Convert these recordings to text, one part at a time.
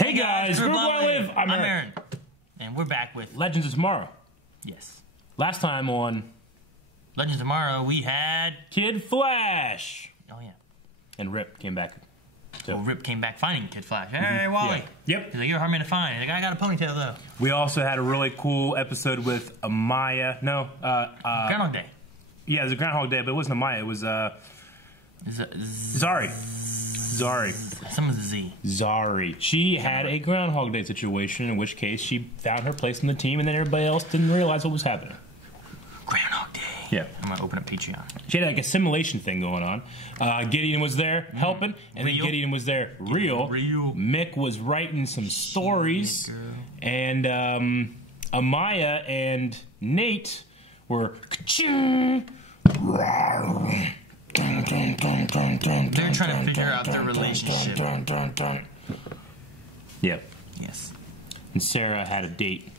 Hey guys, we're Wally West. I'm Aaron. And we're back with Legends of Tomorrow. Yes. Last time on Legends of Tomorrow, we had Kid Flash. Oh yeah. And Rip came back. So. Well, Rip came back finding Kid Flash. Hey, Wally. Yeah. Yep. He's like, you're a hard man to find. He's like, I got a ponytail though. We also had a really cool episode with Amaya. No, Groundhog Day. Yeah, it was a Groundhog Day, but it wasn't Amaya. It was Zari. Some of the Z. Zari. She had a Groundhog Day situation, in which case she found her place in the team, and then everybody else didn't realize what was happening. Groundhog Day. Yeah. I'm gonna open up Patreon. She had like a simulation thing going on. Gideon was there helping, and then Gideon was there real. Mick was writing some stories, and Amaya and Nate were. They're trying to figure out their relationship. Yeah. Yes. And Sara had a date,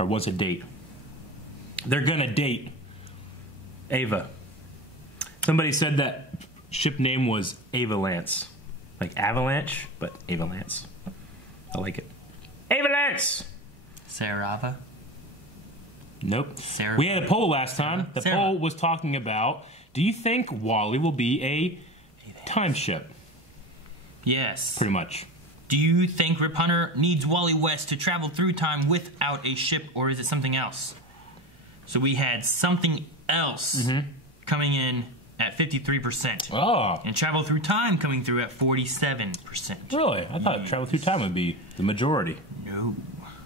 or was a date. They're gonna date Ava. Somebody said that ship name was Avalance, like avalanche, but Avalance. I like it. Avalance. Sara Ava. Nope. Sarah. We had a poll last time. The Sarah. poll was talking about: do you think Wally will be a time ship? Yes. Pretty much. Do you think Rip Hunter needs Wally West to travel through time without a ship, or is it something else? So we had something else coming in at 53%. Oh. And travel through time coming through at 47%. Really? I thought travel through time would be the majority. No.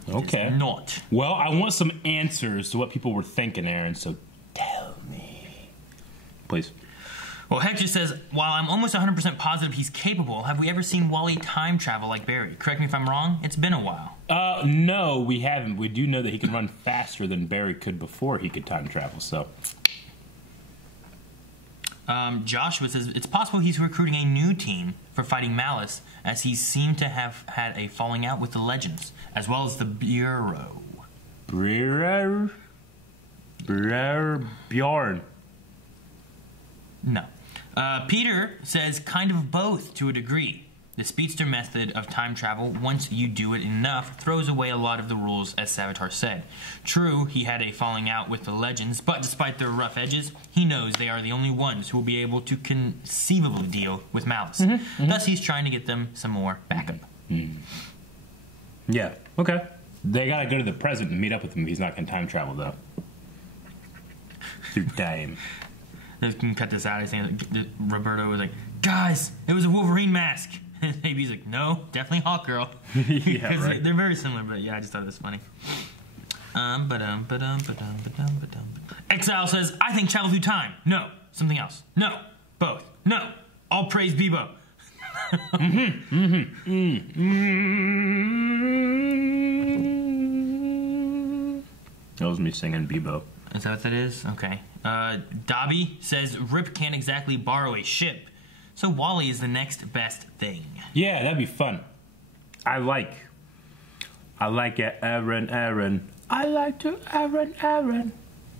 Okay. Not. Well, I want some answers to what people were thinking, Aaron, so tell me. Please. Well, Hector says, while I'm almost 100% positive he's capable, have we ever seen Wally time travel like Barry? Correct me if I'm wrong, it's been a while. No, we haven't. We do know that he can run faster than Barry could before he could time travel, so. Joshua says, it's possible he's recruiting a new team for fighting Malice, as he seemed to have had a falling out with the Legends, as well as the Bureau. Bjorn. No. Peter says, kind of both to a degree. The speedster method of time travel, once you do it enough, throws away a lot of the rules, as Savitar said. True, he had a falling out with the Legends, but despite their rough edges, he knows they are the only ones who will be able to conceivably deal with Malice. Thus, he's trying to get them some more backup. Yeah, okay. They gotta go to the present and meet up with him if he's not gonna time travel, though. Through time. They can cut this out. I think Roberto was like, guys, it was a Wolverine mask. And AB's like, no, definitely Hawkgirl. Yeah, right. They're very similar, but yeah, I just thought it was funny. Exile says, I think travel through time. No. Something else. No. Both. No. All praise Bebo. That was me singing Bebo. Is that what that is? Okay. Dobby says, Rip can't exactly borrow a ship, so Wally is the next best thing. Yeah, that'd be fun. I like it, Aaron. I like to Aaron.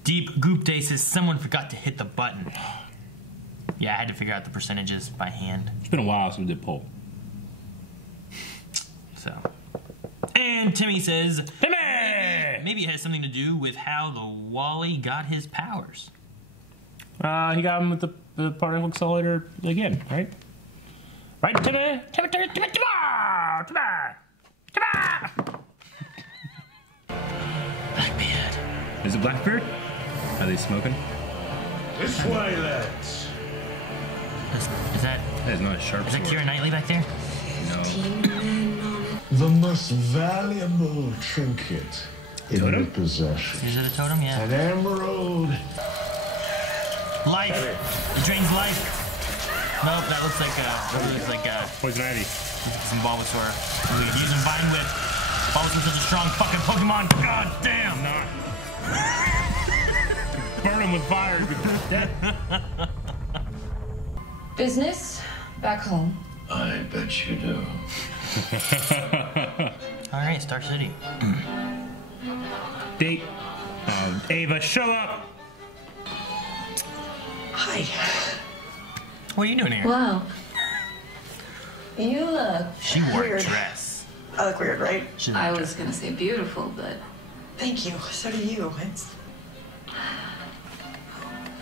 Deep Goop Day says, someone forgot to hit the button. Yeah, I had to figure out the percentages by hand. It's been a while since we did poll. So. And Timmy says, Timmy! Maybe it has something to do with how the Wally got his powers. He got him with the particle accelerator again, right? Right, Timmy? Timmy! Blackbeard. Is it Blackbeard? Are they smoking? This way, lads. Is that... That is not a sharp Is that sword. Keira Knightley back there? No. The most valuable trinket in your possession. Is it a totem? Yeah. An emerald. Life. It drains life. Nope, that looks like Poison Ivy. some Bulbasaur. We could use him Vine Whip. Bulbasaur's such a strong fucking Pokemon. God damn. Not. Burn him with fire. Dead. Business back home. I bet you do. Alright, Star City. Date. Ava, show up. Hi. What are you doing here? Wow. You look She wore a weird. dress. I look weird, right? I was gonna say beautiful, but Thank you. So do you. It's...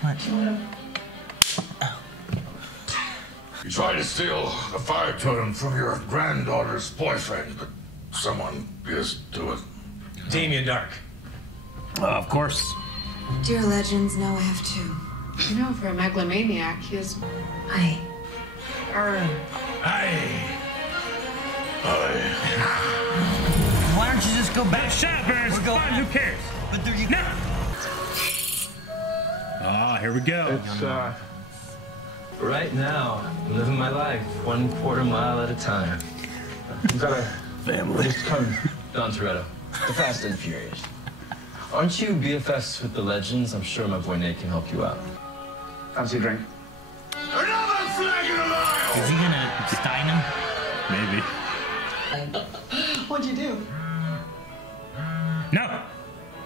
What? You tried to steal the fire totem from your granddaughter's boyfriend, but someone just do it. Damien Dark. Of course. Dear legends, now I have two. You know, for a megalomaniac, he is. Hi. Why don't you just go back? Shut up, Ernest. We're going. Fine, who cares? But there you No. Ah, here we go. It's, right now, I'm living my life 1/4 mile at a time. You got a family. Just come, Don Toretto, the Fast and Furious. Aren't you BFFs with the legends? I'm sure my boy Nate can help you out. Fancy a drink? Another flag in a mile! Is he gonna stein him? Maybe. What'd you do? No.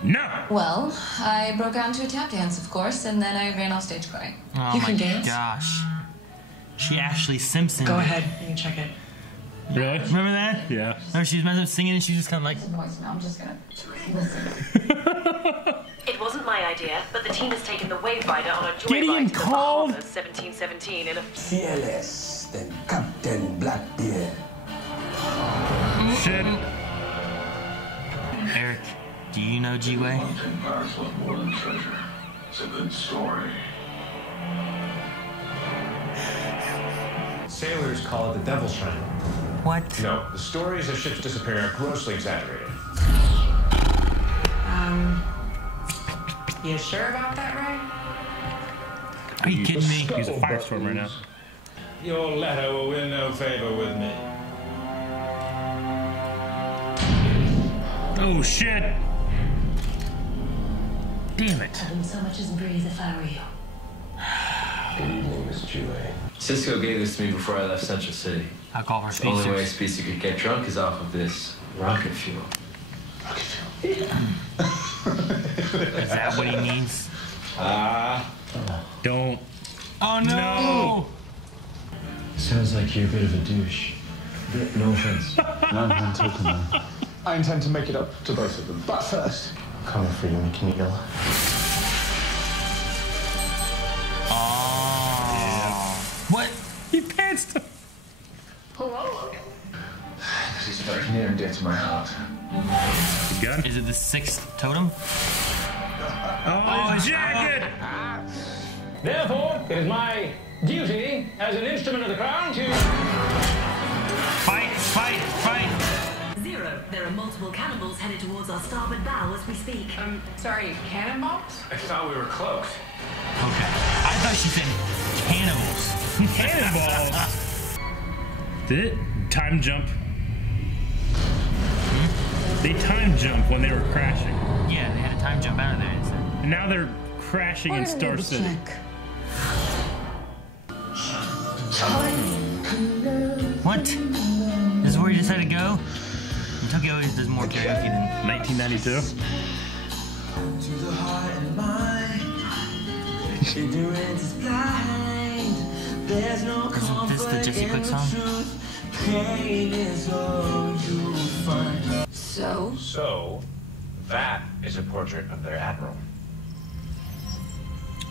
No. well, I broke out into a tap dance, of course, and then I ran off stage crying. Oh You my can dance? gosh. She Ashley Simpson. Go ahead. You can check it. Really? Remember that? Yeah. No, she was meant to singing and she just kind of like. Voicemail. I'm just gonna listen. It wasn't my idea, but the team has taken the Wave Rider on a Gideon joyride to the called. Bahamas 1717 in a... Fearless than Captain Blackbeard. Shit. Eric, do you know G-Way? Paris left more than treasure. It's a good story. Sailors call it the Devil's Triangle. What? No, the stories of ships disappearing are grossly exaggerated. You sure about that, right? Are you kidding me? He's a firestorm right now. Your letter will win no favor with me. Oh shit. Damn it. Wouldn't so much as breathe if I were you. Good evening, Miss Julie. Cisco gave this to me before I left Central City. I'll call her The only way a speedsters. speedster could get drunk is off of this rocket fuel. Is that what he needs? Don't. Oh no! Sounds like you're a bit of a douche. No offense. None taken, man. I intend to make it up to both of them. But first, I'm coming for you, McNeil. Oh. What? He pantsed him. Hello. This is very near and dear to my heart. The gun? Is it the 6th totem? Oh, his jacket! Therefore, it is my duty as an instrument of the crown to... Fight! Fight! Fight! Zero. There are multiple cannonballs headed towards our starboard bow as we speak. Sorry, cannonballs? I thought we were close. Okay. I thought she said cannibals. Cannonballs! Did it time jump? They time jump when they were crashing. Yeah, they had a time jump out of there. And now they're crashing in Star City. What? This is where you decided to go? In Tokyo always does more karaoke than 1992. To the heart and mind, ignorance is blind. There's no Isn't this the Jesse Quick song? Pain is all you find. So, that is a portrait of their admiral.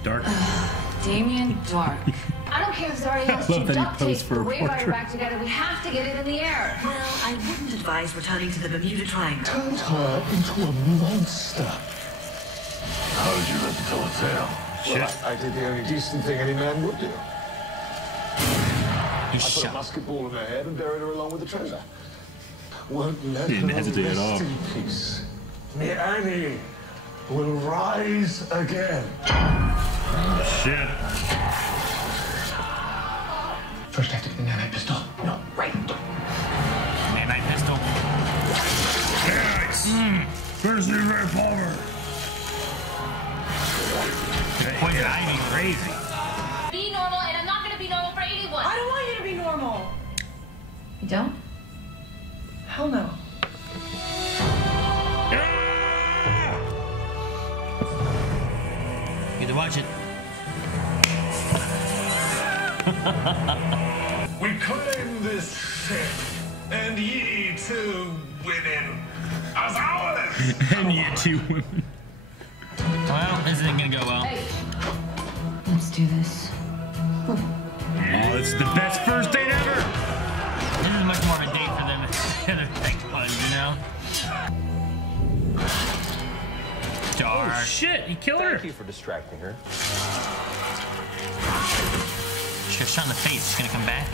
Dark. Damien Dark. I don't care if Zari has I love to that he duct tape posed for the a Wave Rider portrait. back together. We have to get it in the air. Well, I wouldn't advise returning to the Bermuda Triangle. Turned her into a monster. How did you let them tell a tale? Well, I did the only decent thing any man would do. I put a musket ball in her head and buried her along with the treasure. Won't let He didn't her hesitate at all. rest in peace. Me Annie will rise again. Shit. First, I have to get the nanite pistol. No, right. Nanite pistol. Nice. Where's the revolver? Poison ivy crazy. Be normal, and I'm not going to be normal for anyone. I don't want you to be normal. You don't? Hell no. You get to watch it. We claim this ship. And ye two women as ours. And ye two women. Well, this isn't gonna go well. Hey. Let's do this. Oh, it's the best first date ever. This is much more of a date for them than the other sex puns, you know? Dark. Oh shit, he killed her. Thank you for distracting her. She got shot in the face. She's gonna come back?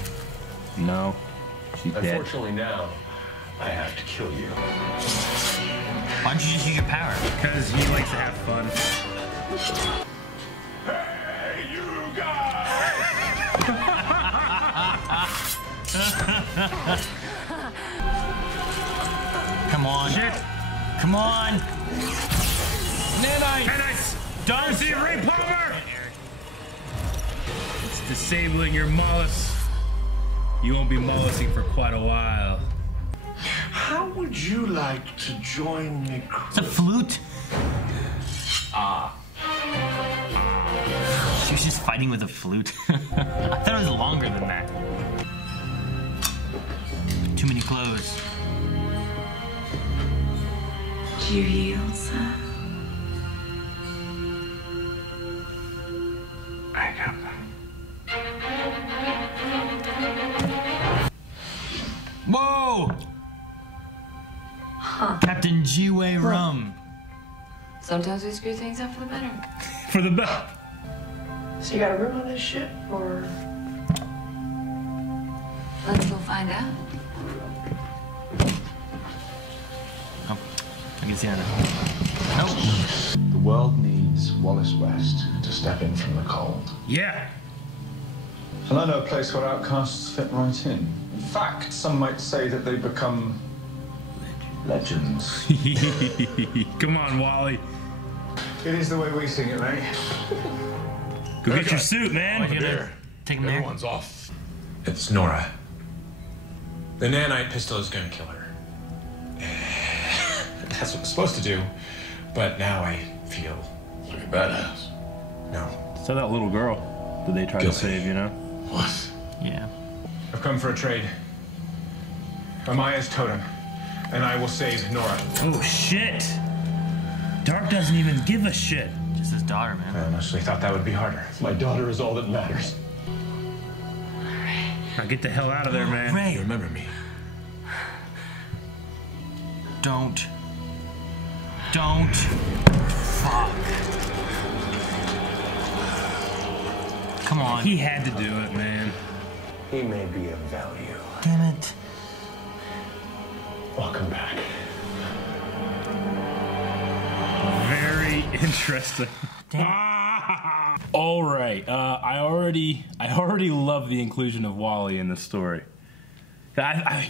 No. She's dead. Unfortunately now, I have to kill you. Why don't you just use your power? Because he likes to have fun. Hey, you guys! Come on. Shit. Come on. Nanites! Darcy Ray Palmer! It's disabling your mollusk. You won't be mollusking for quite a while. How would you like to join me? It's a flute. She was just fighting with a flute. I thought it was longer than that. Too many clothes. Do you yield, son? I come. Whoa! Huh. Captain G-Way Rum. Sometimes we screw things up for the better. For the bell. So you got a room on this ship, or? Let's go find out. Oh, I can see that now. Nope. The world needs Wallace West to step in from the cold. Yeah. And I know a place where outcasts fit right in. In fact, some might say that they become legends. Come on, Wally. It is the way we sing it, mate. Go get your suit, man. Take him there. Everyone's off. It's Nora. The nanite pistol is gonna kill her. That's what it's supposed to do, but now I feel like a badass. No. So that little girl that they tried to save, you know? What? Yeah. I've come for a trade. Amaya's totem, and I will save Nora. Oh, shit. Dark doesn't even give a shit. Just his daughter, man. I honestly thought that would be harder. My daughter is all that matters. Now get the hell out of there, man. Ray. Remember me. Don't. Fuck. Come on. He had to do it, man. He may be of value. Damn it. Welcome back. Very interesting. All right, I already love the inclusion of Wally in this story. I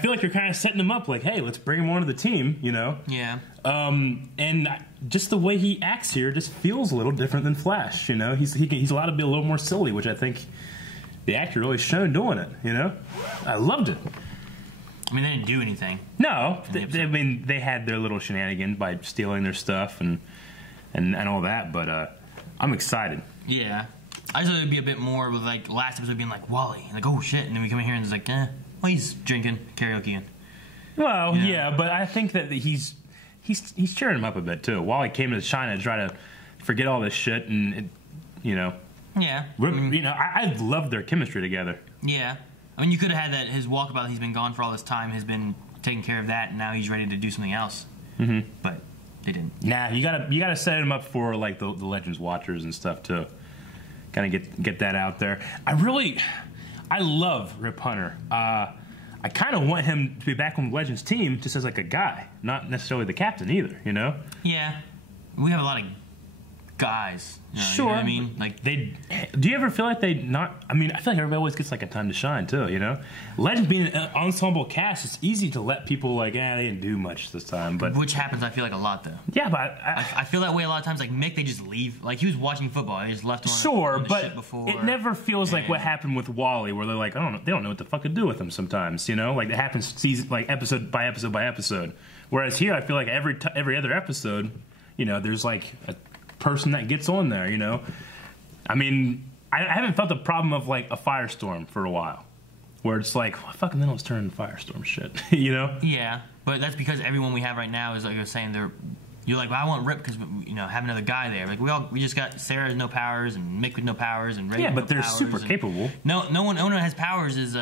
feel like you're kind of setting him up, like, hey, let's bring him onto the team, you know? Yeah. And just the way he acts here just feels a little different than Flash, you know? He's allowed to be a little more silly, which I think the actor really shown doing it, you know? I loved it. I mean, they didn't do anything. No, they had their little shenanigans by stealing their stuff and all that, but I'm excited. Yeah. I just thought it would be a bit more with, like, last episode being like, Wally, like, oh shit, and then we come in here and it's like, well, he's drinking karaoke again. Well, you know? Yeah, but I think that he's cheering him up a bit too. Wally came to China to try to forget all this shit, and you know. Yeah. I love their chemistry together. Yeah. I mean, you could have had that his walkabout. He's been gone for all this time. Has been taking care of that, and now he's ready to do something else. Mm-hmm. But they didn't. Nah, you gotta set him up for like the Legends watchers and stuff too. Kind of get that out there. I love Rip Hunter. I kind of want him to be back on the Legends team just as like a guy, not necessarily the captain either, you know? Yeah. We have a lot of guys. Sure. You know what I mean? Like, do you ever feel like I feel like everybody always gets like a time to shine too, you know? Legends being an ensemble cast, it's easy to let people like, they didn't do much this time, but... Which happens, I feel like, a lot though. Yeah, but... I feel that way a lot of times. Like, Mick, they just leave. Like, he was watching football. They just left him on the ship before. It never feels like what happened with Wally, where they're like, they don't know what the fuck to do with him sometimes, you know? Like, it happens episode by episode by episode. Whereas here, I feel like every other episode, you know, there's like a person that gets on there, you know? I mean, I haven't felt the problem of like a firestorm for a while. where it's like, well, fucking then let's turn into Firestorm shit, you know? Yeah, but that's because everyone we have right now is like you're saying you're like, well, I want Rip because have another guy there. Like we just got Sarah with no powers and Mick with no powers and Ray. Yeah, with but no they're powers super capable. No one has powers is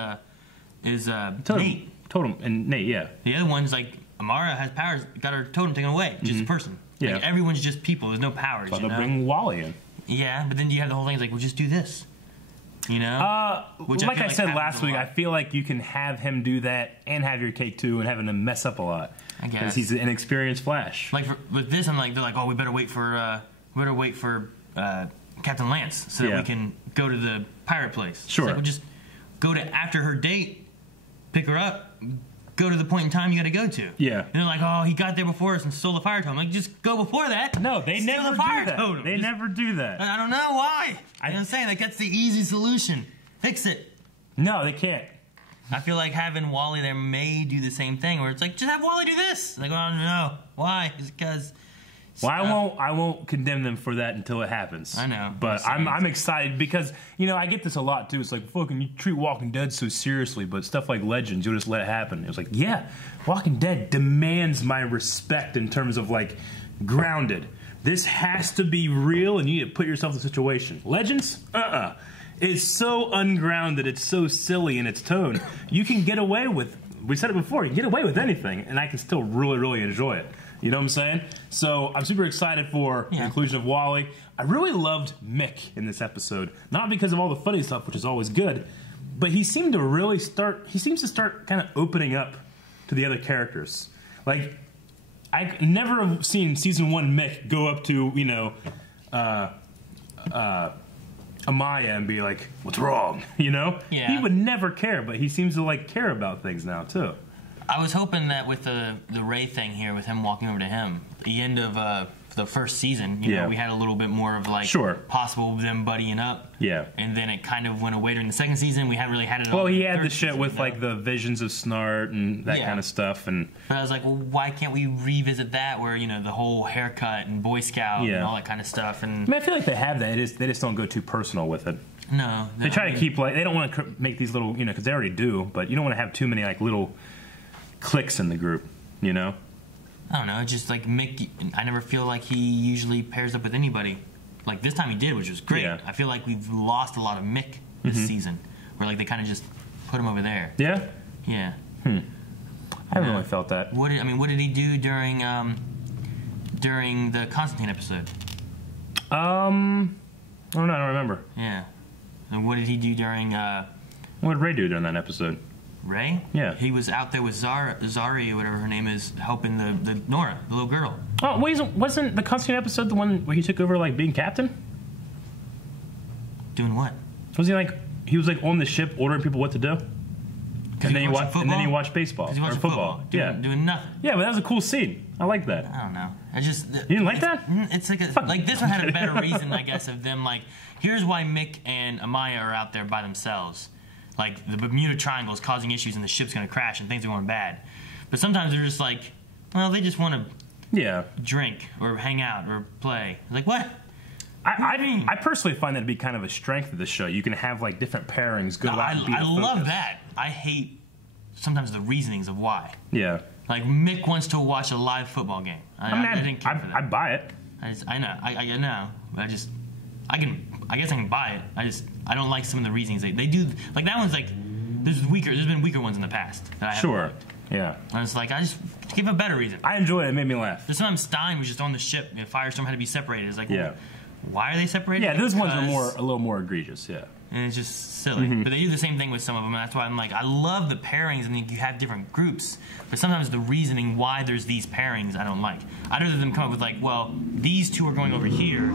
Nate. Totem and Nate, yeah. The other one's like Amara has powers, got her totem taken away, just a person. Yeah, like, everyone's just people. There's no powers. So they'll bring Wally in. Yeah, but then you have the whole thing. It's like, well, just do this. You know? Which like I said last week, I feel like you can have him do that and have your K2 and having him mess up a lot. I guess. Because he's an inexperienced Flash. Like with this, I'm like, they're like, oh, we better wait for Captain Lance so that we can go to the pirate place. Sure. It's like, we'll just go to after her date, pick her up, go to the point in time you got to go to. Yeah. And they're like, oh, he got there before us and stole the fire totem. Like, just go before that. No, they steal never the fire do that. totem. They never do that. I don't know why. You know what I'm saying? Like, that's the easy solution. Fix it. No, they can't. I feel like having Wally there may do the same thing, where it's like, just have Wally do this. Like, oh no, why? Because. Well, I won't condemn them for that until it happens. I know, but I'm excited because I get this a lot too. It's like, fucking, you treat Walking Dead so seriously, but stuff like Legends, you'll just let it happen. It was like, yeah, Walking Dead demands my respect in terms of like grounded. This has to be real, and you need to put yourself in the situation. Legends, It's so ungrounded. It's so silly in its tone. You can get away with. We said it before. You can get away with anything, and I can still really, really enjoy it. You know what I'm saying? So I'm super excited for the inclusion of Wally. I really loved Mick in this episode, not because of all the funny stuff, which is always good, but he seemed to really start. He seems to start kind of opening up to the other characters. Like I never have seen season 1 Mick go up to Amaya and be like, "What's wrong?" You know? Yeah. He would never care, but he seems to like care about things now too. I was hoping that with the Ray thing here, with him walking over to him, the end of the first season, you know, we had a little bit more of like possible them buddying up. Yeah. And then it kind of went away during the second season. We haven't really had it. Well, he had the shit with like the visions of Snart and that kind of stuff, and. But I was like, well, why can't we revisit that? Where the whole haircut and Boy Scout and all that kind of stuff. And I mean, I feel like they have that. They just don't go too personal with it. No, they try to keep like they don't want to make these little because they already do, but you don't want to have too many like little cliques in the group, I don't know, just like Mick, I never feel like he usually pairs up with anybody. Like this time he did, which was great. Yeah. I feel like we've lost a lot of Mick this season, where like they kind of just put him over there. Yeah? Yeah. I haven't really felt that. What did he do during the Constantine episode? I don't remember. Yeah. And what did he do during what did Ray do during that episode? Ray? Yeah. He was out there with Zari, or whatever her name is, helping the Nora, the little girl. Oh, wasn't the Constantine episode the one where he took over, like, being captain? Doing what? Was he was on the ship ordering people what to do? And then he watched baseball. He watched football. Doing nothing. Yeah, but that was a cool scene. I like that. I don't know. You didn't like that? It's like this one had a better reason, I guess, of them like, here's why Mick and Amaya are out there by themselves. Like, the Bermuda Triangle is causing issues and the ship's going to crash and things are going bad. But sometimes they're just like, well, they just want to drink or hang out or play. Like, what? I personally find that to be kind of a strength of the show. You can have, like, different pairings go out and be the focus. I love that. I hate sometimes the reasonings of why. Yeah. Like, Mick wants to watch a live football game. I didn't care for that. I buy it. I know. I know. I guess I can buy it. I don't like some of the reasonings they do. Like that one's like there's been weaker ones in the past. That Yeah. I was like, I just give a better reason. I enjoyed it. It made me laugh. There's sometimes Stein was just on the ship. Firestorm had to be separated. It's like, well, why are they separated? Yeah, those ones are a little more egregious. Yeah. And it's just silly. But they do the same thing with some of them, and that's why I'm like, I love the pairings, and you have different groups. But sometimes the reasoning why there's these pairings I don't like. I'd rather them come up with like, well, these two are going over here.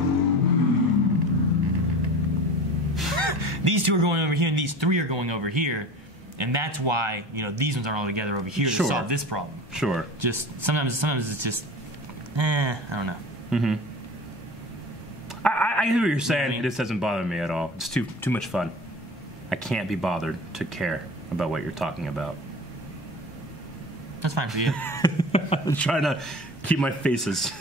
These two are going over here, and these three are going over here, and that's why these ones aren't all together over here to solve this problem. Sure. Just sometimes it's just, I don't know. I hear what you're saying. It just doesn't bother me at all. It's too much fun. I can't be bothered to care about what you're talking about. That's fine for you. I'm trying to keep my face as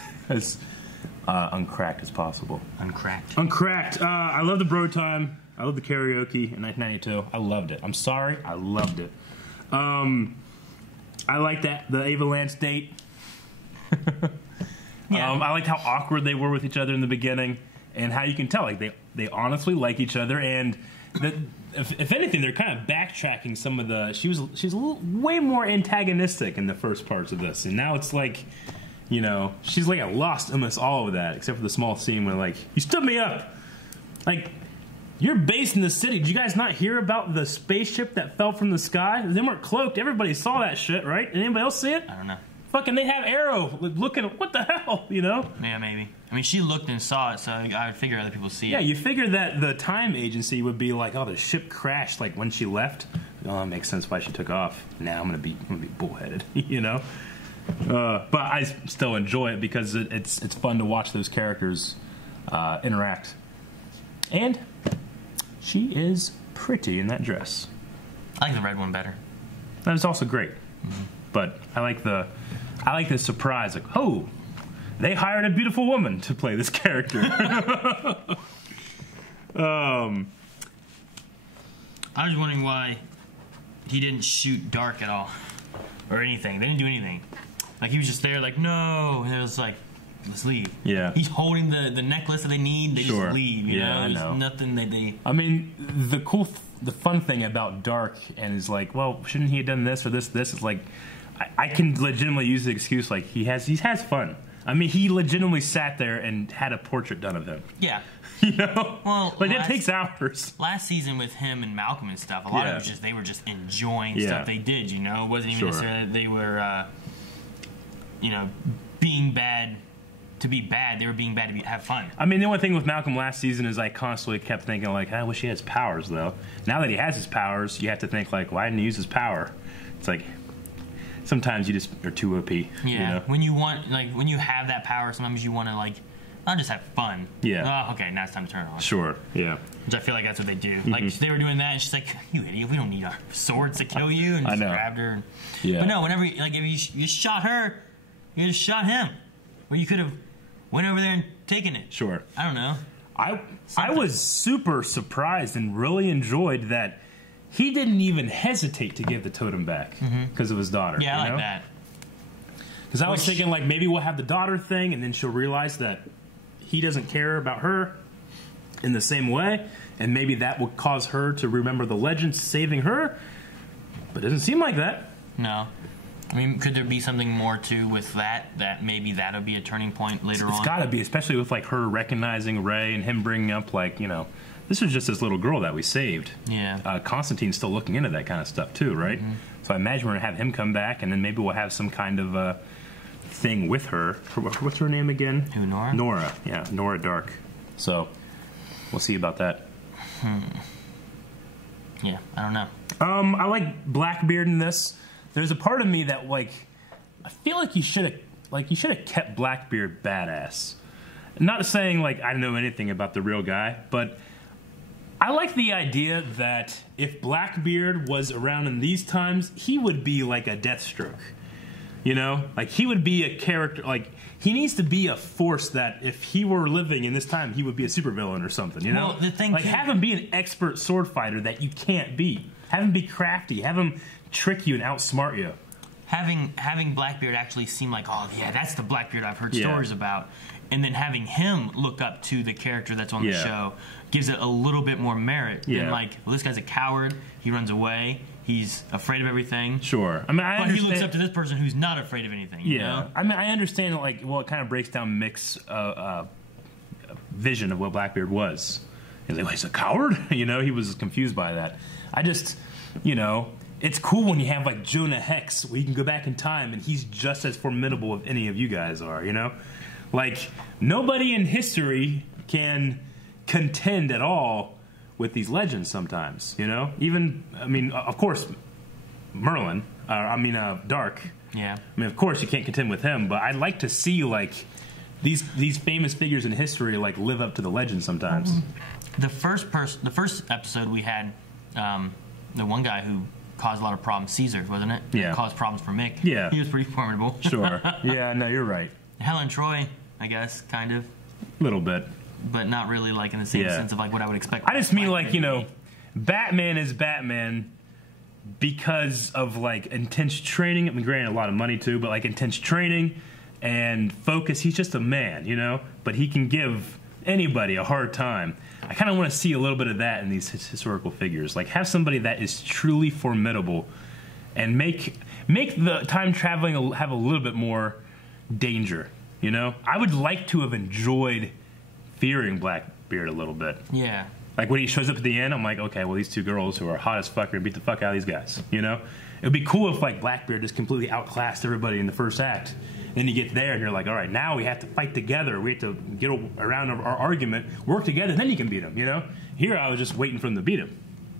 uncracked as possible. Uncracked. I love the bro time. I love the karaoke in 1992. I loved it. I'm sorry, I loved it. I like that the Ava Lance date. Yeah. I liked how awkward they were with each other in the beginning, and how you can tell like they honestly like each other. And if anything, they're kind of backtracking some of the. She was way more antagonistic in the first parts of this, and now it's like, you know, she's like lost almost all of that, except for the small scene where like, you stood me up, like. You're based in the city. Did you guys not hear about the spaceship that fell from the sky? They weren't cloaked. Everybody saw that shit, right? Did anybody else see it? I don't know. Fucking, they have Arrow looking. What the hell? You know? Yeah, maybe. I mean, she looked and saw it, so I would figure other people see it. Yeah, you figure that the time agency would be like, oh, the ship crashed like when she left. Oh, that makes sense why she took off. Now I'm gonna be bullheaded, you know. But I still enjoy it because it's fun to watch those characters interact. And she is pretty in that dress. I like the red one better. That is also great. Mm-hmm. But I like the surprise. Like, oh, they hired a beautiful woman to play this character. I was wondering why he didn't shoot Dark at all, or anything. They didn't do anything. Like he was just there, like no. And it was like, let's leave. Yeah. He's holding the necklace that they need. They sure. just leave. You yeah, know? There's nothing that they. I mean, the fun thing about Dark and is like, well, shouldn't he have done this or this? This is like, I can legitimately use the excuse like he has fun. I mean, he legitimately sat there and had a portrait done of him. Yeah. You know? Well, like it takes hours. Last season with him and Malcolm and stuff, a lot of it was just they were just enjoying stuff they did. You know, it wasn't even necessarily that they were, you know, being bad to be bad. They were being bad to have fun. I mean, the only thing with Malcolm last season is I constantly kept thinking like, I wish he has powers though. Now that he has his powers, you have to think like, why didn't he use his power? It's like sometimes you just are too OP. Yeah. You know? When you want, like, when you have that power, sometimes you want to like, not just have fun. Yeah. Oh, okay, now it's time to turn it on. Sure. Yeah. Which I feel like that's what they do. Mm-hmm. Like they were doing that, and she's like, "You idiot! We don't need our swords to kill you." And just grabbed her. Yeah. But no, whenever like if you shot her, you just shot him. Or you could have went over there and taken it. Sure. I don't know. I was super surprised and really enjoyed that he didn't even hesitate to give the totem back because of his daughter. Yeah, I like that. Because I was thinking like maybe we'll have the daughter thing, and then she'll realize that he doesn't care about her in the same way, and maybe that will cause her to remember the legend saving her. But it doesn't seem like that. No. I mean, could there be something more too with that? That maybe that'll be a turning point later on. It's got to be, especially with like her recognizing Ray and him bringing up like, you know, this was just this little girl that we saved. Yeah. Constantine's still looking into that kind of stuff too, right? Mm-hmm. So I imagine we're gonna have him come back, and then maybe we'll have some kind of thing with her. What's her name again? Who, Nora? Nora. Yeah, Nora Dark. So we'll see about that. Yeah, I don't know. I like Blackbeard in this. There's a part of me that like I feel like you should have kept Blackbeard badass. Not saying like I know anything about the real guy, but I like the idea that if Blackbeard was around in these times, he would be like a Deathstroke. You know, like he would be a character. Like he needs to be a force that if he were living in this time, he would be a supervillain or something. You know, well, the thing like have him be an expert sword fighter that you can't be. Have him be crafty. Have him trick you and outsmart you. Having Blackbeard actually seem like, oh yeah, that's the Blackbeard I've heard stories about, and then having him look up to the character that's on the show gives it a little bit more merit than like, well, this guy's a coward. He runs away. He's afraid of everything. Sure. I mean, but he looks up to this person who's not afraid of anything. You know? I mean, I understand. Like, well, it kind of breaks down Mick's vision of what Blackbeard was. He's like, well, he's a coward. You know, he was confused by that. I just, you know, it's cool when you have like Jonah Hex, where you can go back in time and he's just as formidable as any of you guys are. You know, like nobody in history can contend at all with these legends sometimes, you know? Even, I mean, of course, Merlin, Dark. Yeah. I mean, of course you can't contend with him, but I'd like to see, like, these famous figures in history, like, live up to the legend sometimes. The first episode we had, the one guy who caused a lot of problems, Caesar, wasn't it? Yeah. Caused problems for Mick. Yeah. He was pretty formidable. Sure. Yeah, no, you're right. Helen Troy, I guess, kind of. A little bit. but not really like in the same sense of like what I would expect. I just mean like, you know, Batman is Batman because of like intense training. I mean, granted, a lot of money too, but like intense training and focus. He's just a man, you know, but he can give anybody a hard time. I kind of want to see a little bit of that in these historical figures. Like, have somebody that is truly formidable and make the time traveling have a little bit more danger, you know? I would like to have enjoyed fearing Blackbeard a little bit. Yeah. Like, when he shows up at the end, I'm like, okay, well, these two girls who are hot as fuck are gonna beat the fuck out of these guys, you know? It would be cool if, like, Blackbeard just completely outclassed everybody in the first act. Then you get there and you're like, all right, now we have to fight together. We have to get around our argument, work together, then you can beat him, you know? Here I was just waiting for him to beat him.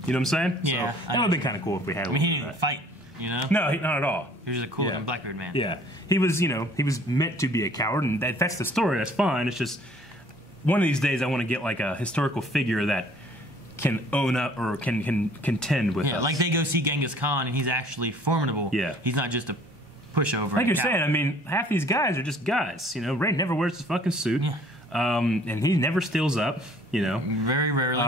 You know what I'm saying? Yeah. So that would have been kind of cool if we had I mean, he didn't fight, you know? No, not at all. He was just a cool looking Blackbeard man. Yeah. He was, you know, he was meant to be a coward, and that's the story. That's fine. It's just one of these days I want to get like a historical figure that can own up or can contend with us. Like they go see Genghis Khan and he's actually formidable. Yeah. He's not just a pushover. Like you're saying, I mean, half these guys are just guys. You know, Ray never wears his fucking suit. Yeah. And he never steals up, you know. Very rarely.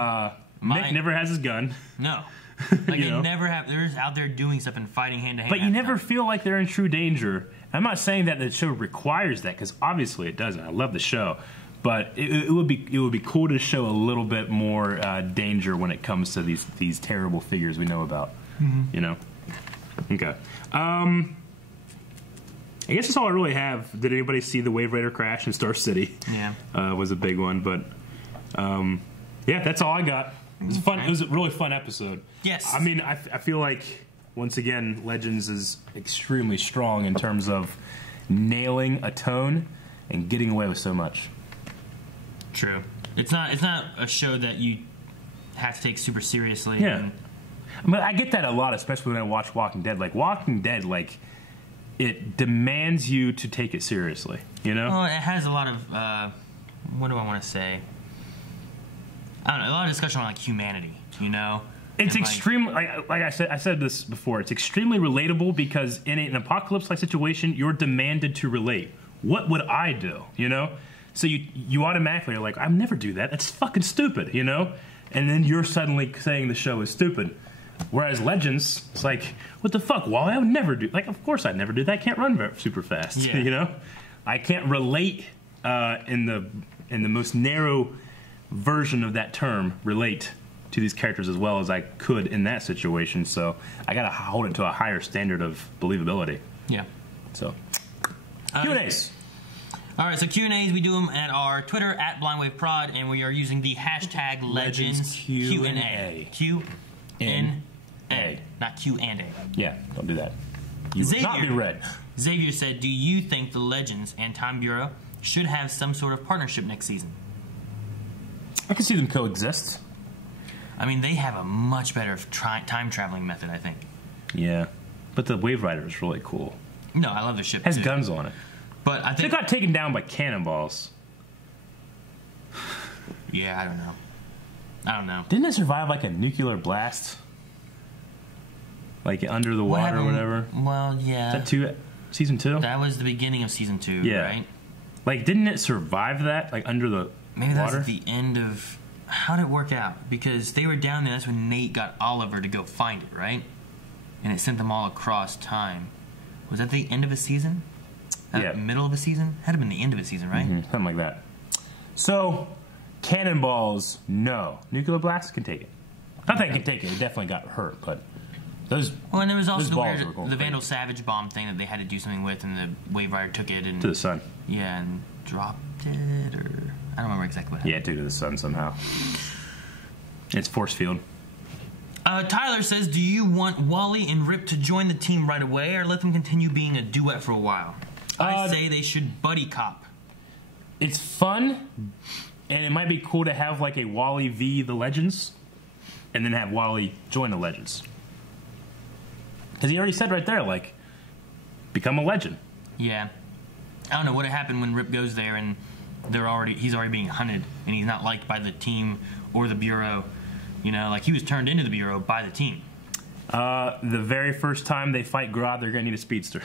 Nick never has his gun. No. Like they never have. They're just out there doing stuff and fighting hand to hand. But you never feel like they're in true danger. I'm not saying that the show requires that, because obviously it doesn't. I love the show. But it would be cool to show a little bit more danger when it comes to these terrible figures we know about. You know? Okay. I guess that's all I really have. Did anybody see the Wave Raider crash in Star City? Yeah. Was a big one. But yeah, that's all I got. It was fun. It was a really fun episode. Yes. I mean, I feel like, once again, Legends is extremely strong in terms of nailing a tone and getting away with so much. True. It's not a show that you have to take super seriously. Yeah. I mean, I get that a lot, especially when I watch Walking Dead. Like, Walking Dead, like, it demands you to take it seriously, you know? Well, it has a lot of, what do I want to say? I don't know, a lot of discussion on, like, humanity, you know? It's extremely, like I said this before, it's extremely relatable because in an apocalypse-like situation, you're demanded to relate. What would I do, you know? So you automatically are like, I'd never do that. That's fucking stupid, you know? And then you're suddenly saying the show is stupid. Whereas Legends, it's like, what the fuck, Wally? I would never do. Like, of course I'd never do that. I can't run super fast, you know? I can't relate in the most narrow version of that term, relate to these characters as well as I could in that situation. So I gotta hold it to a higher standard of believability. Yeah. So Q&As. All right, so Q&As, we do them at our Twitter, at BlindWaveProd, and we are using the hashtag Legends Q&A. Q&A. Not Q and A. Yeah, don't do that. You will not be read. Xavier said, do you think the Legends and Time Bureau should have some sort of partnership next season? I can see them coexist. I mean, they have a much better time traveling method, I think. Yeah, but the Wave Rider is really cool. No, I love the ship. Has guns on it. But I think they got taken down by cannonballs. Yeah, I don't know. Didn't it survive like a nuclear blast? Like under the water or whatever? Well, yeah. Is that season 2? That was the beginning of season 2, right? Like, didn't it survive that? Like under the Maybe water? That's at the end of... How did it work out? Because they were down there, that's when Nate got Oliver to go find it, right? And it sent them all across time. Was that the end of a season? Middle of a season? Had to have been the end of a season, right? Something like that. So, cannonballs, no. Nuclear blasts can take it. Not that it can take it. It definitely got hurt, but those. Well, and there was also the Vandal Savage bomb thing that they had to do something with, and the Wave Rider took it and to the sun. Yeah, and dropped it, or I don't remember exactly what happened. Yeah, it took it to the sun somehow. It's force field. Tyler says, do you want Wally and Rip to join the team right away, or let them continue being a duet for a while? I say they should buddy cop. It's fun, and it might be cool to have like a Wally v. the Legends, and then have Wally join the Legends. Because he already said right there, like, become a legend. Yeah. I don't know what happened when Rip goes there and he's already being hunted, and he's not liked by the team or the Bureau. You know, like he was turned into the Bureau by the team. The very first time they fight Grodd, they're going to need a speedster.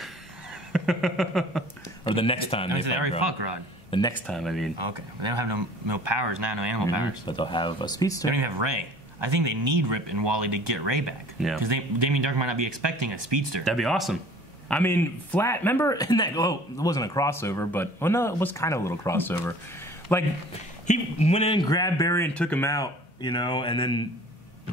Or the next time they already Grodd. fought Grodd. The next time, I mean. Okay. They don't have no powers now, no animal powers. But they'll have a speedster. They don't even have Ray. I think they need Rip and Wally to get Ray back. Yeah. Because Damien Dark might not be expecting a speedster. That'd be awesome. I mean, Flat, remember in that, oh, it wasn't a crossover, but, well, no, it was kind of a little crossover. Like, he went in, grabbed Barry, and took him out, you know, and then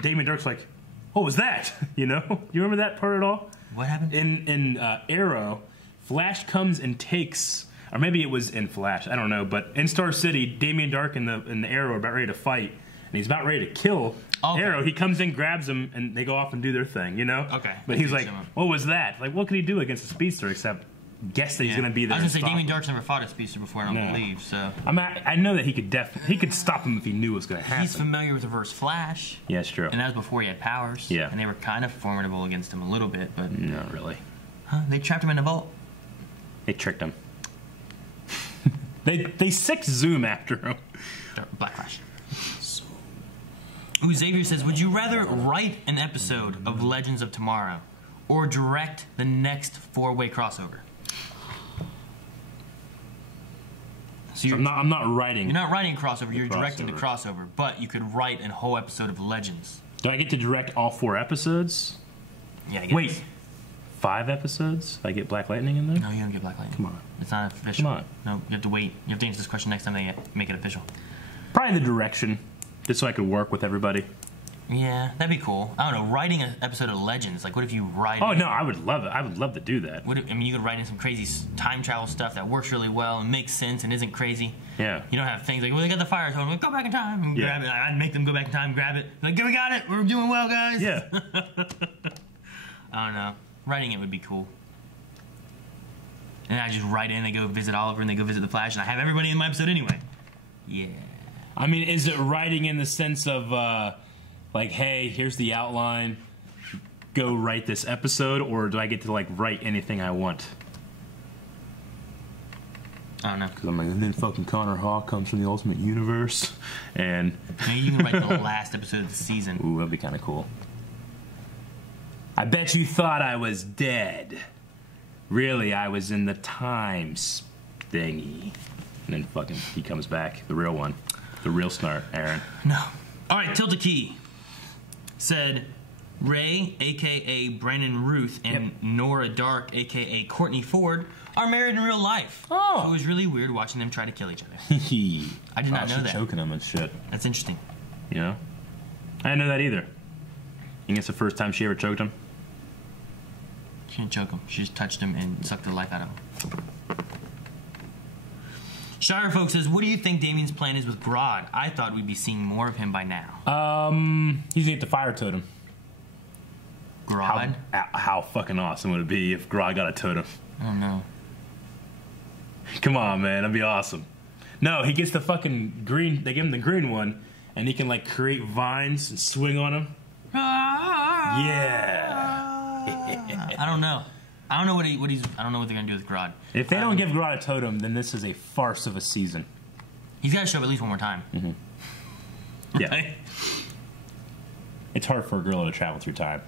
Damien Dark's like, what was that? You know? You remember that part at all? What happened? In Arrow, Flash comes and takes, or maybe it was in Flash, I don't know, but in Star City, Damien Dark and the Arrow are about ready to fight, and he's about ready to kill Arrow. He comes in, grabs him, and they go off and do their thing, you know? Okay. But he's like, what was that? Like, what could he do against a speedster except guess that he's going to be there? I was going to say, Damien Dark's never fought a speedster before, I don't believe, so. I know that he could stop him if he knew what was going to happen. He's familiar with Reverse Flash. Yeah, it's true. And that was before he had powers. Yeah. And they were kind of formidable against him a little bit, but. Not really. Huh? They trapped him in a vault. They tricked him. They 6 zoom after him. Black Flash. Ooh, Xavier says, would you rather write an episode of Legends of Tomorrow or direct the next 4-way crossover? So I'm not writing. You're not writing a crossover, you're directing the crossover, but you could write a whole episode of Legends. Do I get to direct all 4 episodes? Yeah, I guess. Wait, 5 episodes? I get Black Lightning in there? No, you don't get Black Lightning. Come on. It's not official. Come on. No, you have to wait. You have to answer this question next time they make it official. Probably the direction, just so I could work with everybody. Yeah, that'd be cool. I don't know, writing an episode of Legends, like what if you write... Oh, no, I would love it. I would love to do that. You could write in some crazy time travel stuff that works really well and makes sense and isn't crazy. Yeah. You don't have things like, well, they got the fire totem, go back in time and grab it. I'd make them go back in time and grab it. Like, we got it, we're doing well, guys. Yeah. I don't know. Writing it would be cool. And I just write in, they go visit Oliver and they go visit the Flash, and I have everybody in my episode anyway. Yeah. I mean, is it writing in the sense of, like, hey, here's the outline, go write this episode, or do I get to, like, write anything I want? I don't know. Because I'm like, and then fucking Connor Hawk comes from the Ultimate Universe, and... Maybe you can write the last episode of the season. Ooh, that'd be kind of cool. I bet you thought I was dead. Really, I was in the Times thingy. And then fucking, he comes back, the real one. The real Snart, Aaron. No. Alright, Tilta Key said, Ray, a.k.a. Brandon Ruth, and Nora Dark, a.k.a. Courtney Ford, are married in real life. Oh. So it was really weird watching them try to kill each other. I did not know that. Choking them and shit. That's interesting. You know? I didn't know that either. You think it's the first time she ever choked him? She didn't choke him. She just touched him and sucked the life out of him. Shire Folk says, what do you think Damien's plan is with Grodd? I thought we'd be seeing more of him by now. He's gonna get the fire totem. Grodd? How fucking awesome would it be if Grodd got a totem? I don't know. Come on, man, that'd be awesome. No, he gets the fucking green, they give him the green one, and he can, like, create vines and swing on them. Yeah. I don't know. I don't know what he's. I don't know what they're gonna do with Grodd. If they don't give Grodd a totem, then this is a farce of a season. He's got to show up at least one more time. Mm-hmm. Yeah. Right? It's hard for a gorilla to travel through time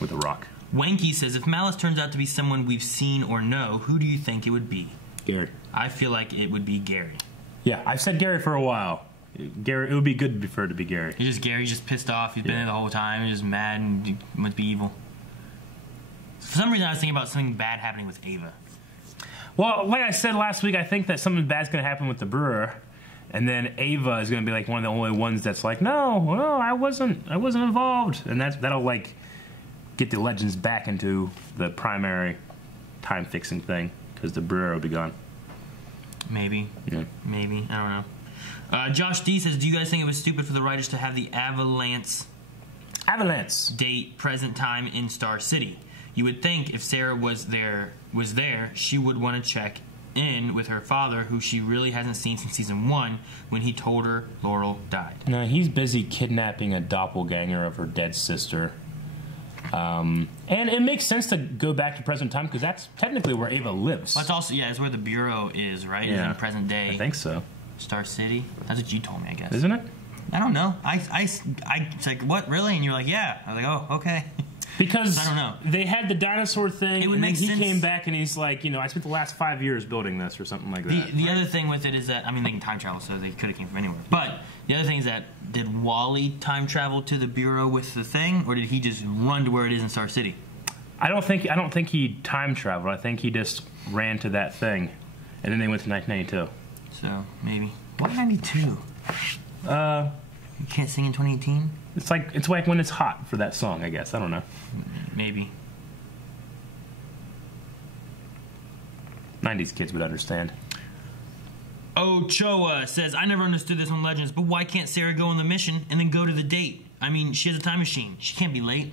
with a rock. Wanky says, if Malice turns out to be someone we've seen or know, who do you think it would be? Gary. I feel like it would be Gary. Yeah, I've said Gary for a while. Gary, it would be good for it to be Gary. Gary's just pissed off. He's been there the whole time. He's just mad and he must be evil. For some reason, I was thinking about something bad happening with Ava. Well, like I said last week, I think that something bad's going to happen with the brewer, and then Ava is going to be like one of the only ones that's like, no, I wasn't involved, and that'll like get the Legends back into the primary time fixing thing because the brewer will be gone. Maybe. Yeah. Maybe. I don't know. Josh D says, do you guys think it was stupid for the writers to have the Avalanche date present time in Star City? You would think if Sara was there, she would want to check in with her father, who she really hasn't seen since season 1, when he told her Laurel died. No, he's busy kidnapping a doppelganger of her dead sister. And it makes sense to go back to present time because that's technically where Ava lives. Well, it's also, it's where the Bureau is, right? Yeah. In present day. I think so. Star City? That's what you told me, I guess. Isn't it? I don't know. I was like, what, really? And you're like, yeah. I was like, oh, okay. Because I don't know. They had the dinosaur thing, It would and make then he sense. came back and he's like, I spent the last 5 years building this or something like that. The other thing with it is that, I mean, they can time travel, so they could have came from anywhere. But the other thing is that, did Wally time travel to the Bureau with the thing, or did he just run to where it is in Star City? I don't think he time traveled. I think he just ran to that thing, and then they went to 1992. So maybe. Why 92? You can't sing in 2018. It's like when it's hot for that song. I guess I don't know. Maybe. 90s kids would understand. Ochoa says, I never understood this on Legends, but why can't Sarah go on the mission and then go to the date? I mean, she has a time machine. She can't be late.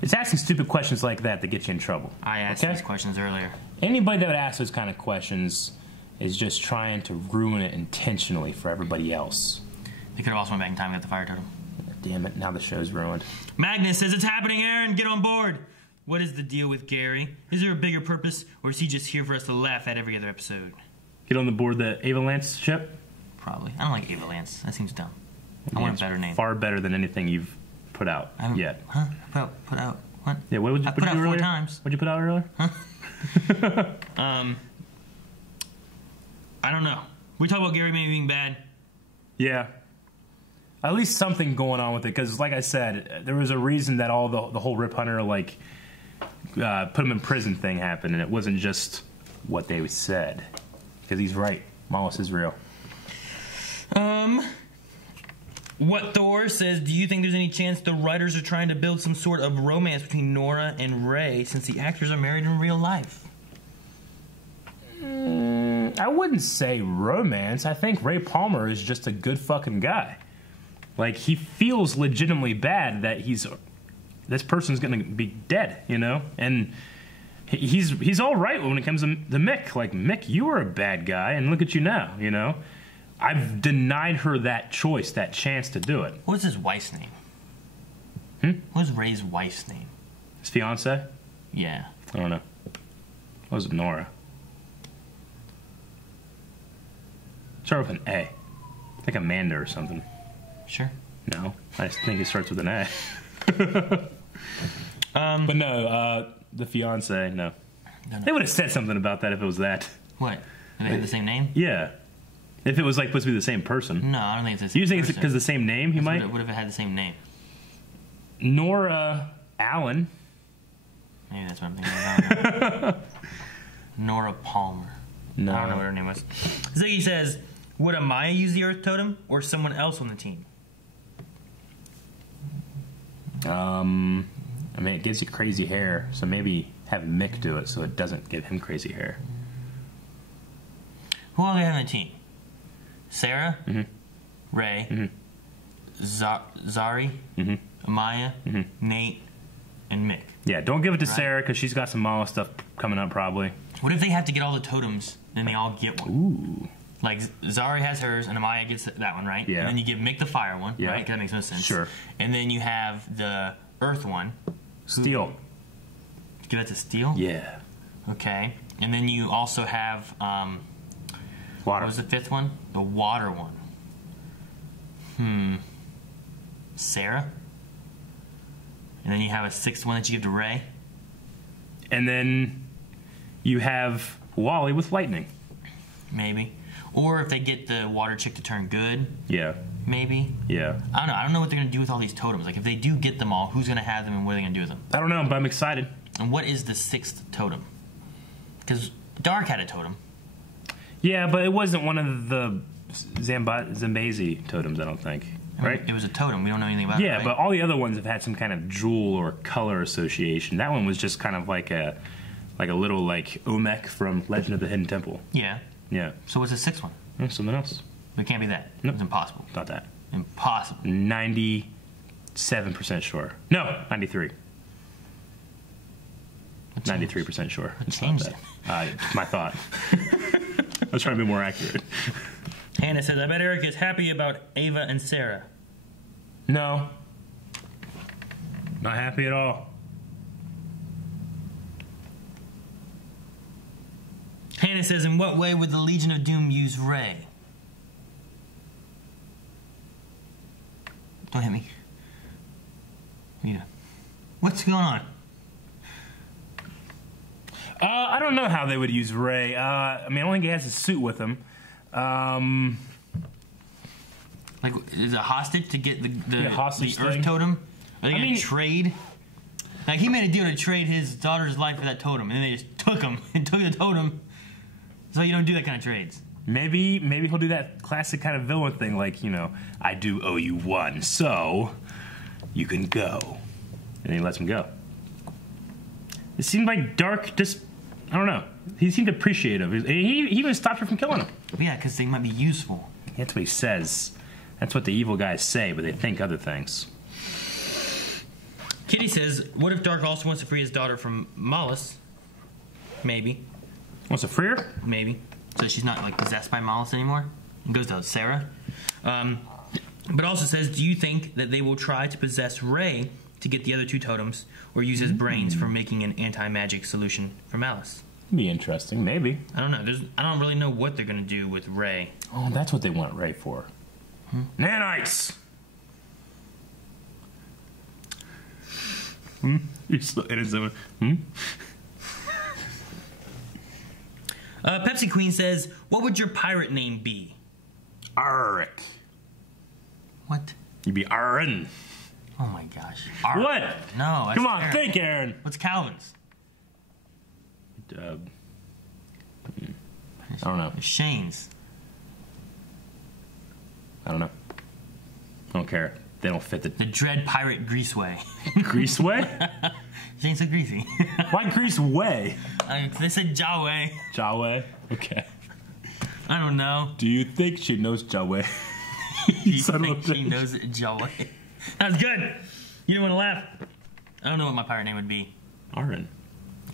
It's asking stupid questions like that get you in trouble. I asked these questions earlier. Anybody that would ask those kind of questions is just trying to ruin it intentionally for everybody else. They could have also went back in time and got the fire totem. Damn it, now the show's ruined. Magnus says, it's happening, Aaron. Get on board. What is the deal with Gary? Is there a bigger purpose, or is he just here for us to laugh at every other episode? Get on the board the Ava Lance ship? Probably. I don't like Ava Lance. That seems dumb. I want a better name. Far better than anything you've put out yet. Huh? Put out what? Yeah, what would you put out earlier? 4 times. What'd you put out earlier? I don't know. We talk about Gary maybe being bad. Yeah. At least something going on with it, because like I said, there was a reason that all the whole Rip Hunter put him in prison thing happened, and it wasn't just what they said. Because he's right. Wallace is real. What Thor says, do you think there's any chance the writers are trying to build some sort of romance between Nora and Ray since the actors are married in real life? I wouldn't say romance. I think Ray Palmer is just a good fucking guy. Like, he feels legitimately bad that this person's gonna be dead, And he's all right when it comes to Mick. Like, Mick, you were a bad guy, and look at you now, I've denied her that choice, that chance to do it. What's his wife's name? What was Ray's wife's name? His fiance? Yeah. I don't know. What was it, Nora? Start with an A. Like Amanda or something. Sure. No, I just think it starts with an A. But no, the fiance, no. They would have said something about that if it was that. What? Did they have the same name? Yeah. If it was supposed to be the same person. No, I don't think it's the same You think person. it's because the same name? He might. What if it had the same name? Nora Allen. Maybe that's what I'm thinking about. Nora Palmer. No. I don't know what her name was. Ziggy says, would Amaya use the Earth Totem or someone else on the team? I mean, it gives you crazy hair, so maybe have Mick do it so it doesn't give him crazy hair. Who all do they have on the team? Sarah, Ray, Zari, Amaya, Nate, and Mick. Yeah, don't give it to Sarah because she's got some Mala stuff coming up probably. What if they have to get all the totems and they all get one? Ooh. Like Zari has hers and Amaya gets that one, right? Yeah. And then you give Mick the fire one, Yeah. right? 'Cause that makes no sense. Sure. And then you have the Earth one. Steel. Give that to Steel? Yeah. Okay. And then you also have Water. What was the 5th one? The water one. Sarah? And then you have a 6th one that you give to Ray? And then you have Wally with lightning. Maybe. Or if they get the water chick to turn good. Yeah. Maybe. Yeah. I don't know. I don't know what they're going to do with all these totems. Like, if they do get them all, who's going to have them and what are they going to do with them? I don't know, but I'm excited. And what is the 6th totem? Because Dark had a totem. Yeah, but it wasn't one of the Zambezi totems, I don't think. Right? It was a totem. We don't know anything about it. Yeah, right? but all the other ones have had some kind of jewel or color association. That one was just kind of like a little Olmec from Legend of the Hidden Temple. Yeah. Yeah. So what's the 6th one? Something else. It can't be that. Nope. It's impossible. Not that. Impossible. 97% sure. No, 93. 93% sure. What changed it? My thought. I was trying to be more accurate. Hannah says, I bet Eric is happy about Ava and Sarah. No. Not happy at all. Hannah says, in what way would the Legion of Doom use Ray? Don't hit me. Yeah. What's going on? I don't know how they would use Ray. I mean, I don't think he has his suit with him. Like, is a hostage to get the hostage Earth thing? Totem? Are they going to trade? Like, he made a deal to trade his daughter's life for that totem, and then they just took him and took the totem. So you don't do that kind of trades. Maybe he'll do that classic kind of villain thing, like, you know, I do owe you one, so you can go. And he lets him go. It seemed like Dark just, I don't know. He seemed appreciative. He even stopped her from killing him. Yeah, because they might be useful. That's what he says. That's what the evil guys say, but they think other things. Kitty says, what if Dark also wants to free his daughter from Mollis? Maybe. Wants to free her? Maybe. So she's not, like, possessed by Mollis anymore. It goes to Sarah. But also says, do you think that they will try to possess Ray to get the other two totems, or use his brains for making an anti-magic solution for Malice? Be interesting, maybe. I don't know. I don't really know what they're going to do with Ray. Oh, that's what they want Ray for. Nanites! You're still innocent. Pepsi Queen says, what would your pirate name be? Arik. What? You'd be Aaron. Oh my gosh. What? No. That's Come on, Aaron. think, Aaron. What's Calvin's? I don't know. Shane's. I don't know. I don't care. They don't fit the Dread Pirate Greaseway. Greaseway? Shane said greasy. Why Greaseway? They said Jawway. Jawway? Okay. I don't know. Do you think she knows Jawway? You think she knows it, Jawway? That was good. You didn't want to laugh. I don't know what my pirate name would be. Aaron.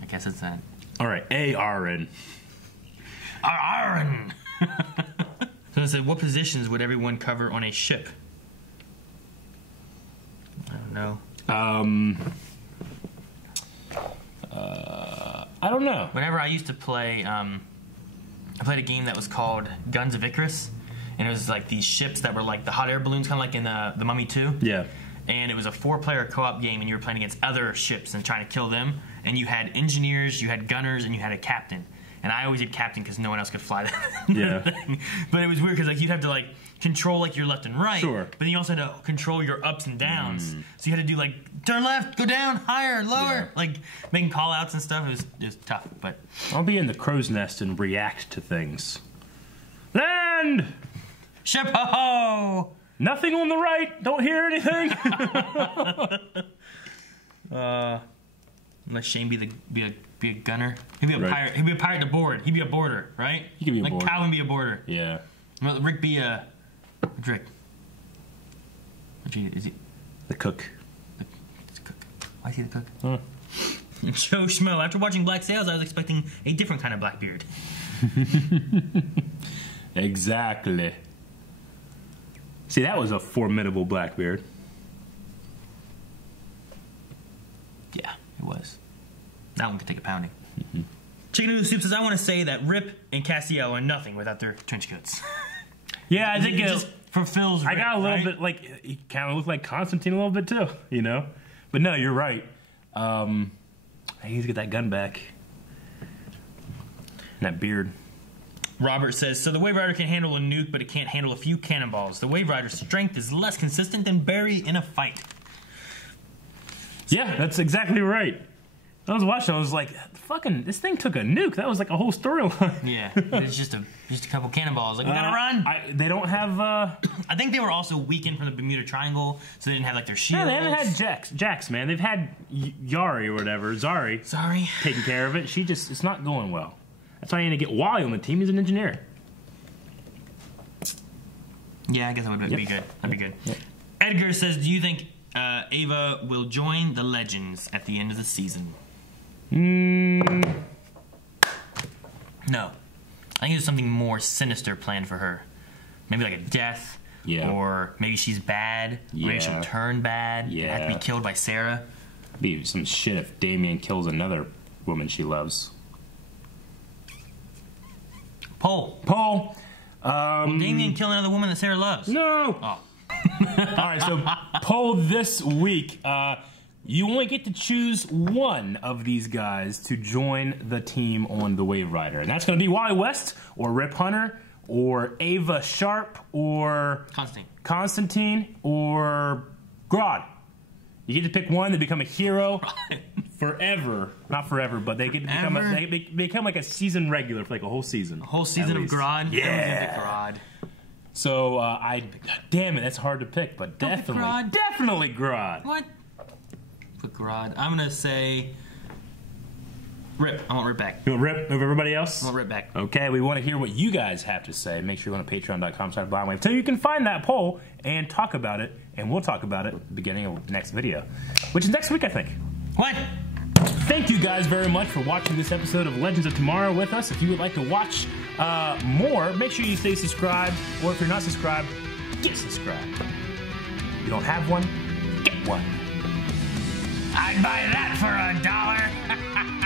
I guess it's that. All right, Aaron. Aaron. So it said, what positions would everyone cover on a ship? I don't know. I don't know. Whenever I used to play, I played a game that was called Guns of Icarus, and it was like these ships that were like the hot air balloons, kind of like in The Mummy 2. Yeah. And it was a 4-player co-op game, and you were playing against other ships and trying to kill them. And you had engineers, you had gunners, and you had a captain. And I always did captain because no one else could fly that thing. But it was weird because like you'd have to like control like your left and right. Sure. But then you also had to control your ups and downs. So you had to do like turn left, go down, higher, lower, like making call outs and stuff. It was tough. But I'll be in the crow's nest and react to things. Land! Ship ho! Nothing on the right. Don't hear anything. Let Shane be a gunner. He'd be a pirate. He'd be a pirate to board. He'd be a boarder, right? He could be a boarder. Like Calvin be a boarder. Yeah. Well, Rick be a Rick. Is he the cook? It's cook. Why is he the cook? Huh. Joe Schmo. After watching Black Sails, I was expecting a different kind of Blackbeard. Exactly. See, that was a formidable Blackbeard. Yeah, it was. That one could take a pounding. Chicken Noodle Soup says, I want to say that Rip and Castiel are nothing without their trench coats. Yeah, I think it just fulfills Rip, I got a little right? bit, like, he kind of looked like Constantine a little bit too, you know? But no, you're right. I need to get that gun back. And that beard. Robert says, so the Wave Rider can handle a nuke, but it can't handle a few cannonballs. The Wave Rider's strength is less consistent than Barry in a fight. Yeah, that's exactly right. I was watching, I was like, fucking, this thing took a nuke. That was like a whole storyline. Yeah, it's just a couple cannonballs. Like, we gotta run. They don't have, I think they were also weakened from the Bermuda Triangle, so they didn't have, like, their shields. No, they haven't had Jax, man. They've had Yari or whatever, Zari. Taking care of it. It's not going well. That's why you need to get Wally on the team. He's an engineer. Yeah, I guess that would be good. That'd be good. Yep. Edgar says, do you think Ava will join the Legends at the end of the season? No. I think there's something more sinister planned for her. Maybe like a death. Yeah. Or maybe she's bad. Yeah. Or maybe she'll turn bad. Yeah. Have to be killed by Sarah. Be some shit if Damien kills another woman she loves. Poll. Will Damien kill another woman that Sarah loves? No. Oh. All right, so poll this week. You only get to choose one of these guys to join the team on the Wave Rider. And that's going to be Wally West, or Rip Hunter, or Ava Sharp, or Constantine, or Grodd. You get to pick one to become a hero forever. Not forever, but they get to become they become like a season regular for like a whole season. A whole season of Grodd? Yeah. Grodd. So, damn it, that's hard to pick, but definitely Grodd. What? Put Grodd. I'm going to say Rip. I want Rip back. You want Rip over everybody else? I want Rip back. Okay, we want to hear what you guys have to say. Make sure you go to patreon.com/blindwave so you can find that poll and talk about it, and we'll talk about it at the beginning of the next video, which is next week, I think. What? Thank you guys very much for watching this episode of Legends of Tomorrow with us. If you would like to watch more, make sure you stay subscribed, or if you're not subscribed, get subscribed. If you don't have one, get one. I'd buy that for $1.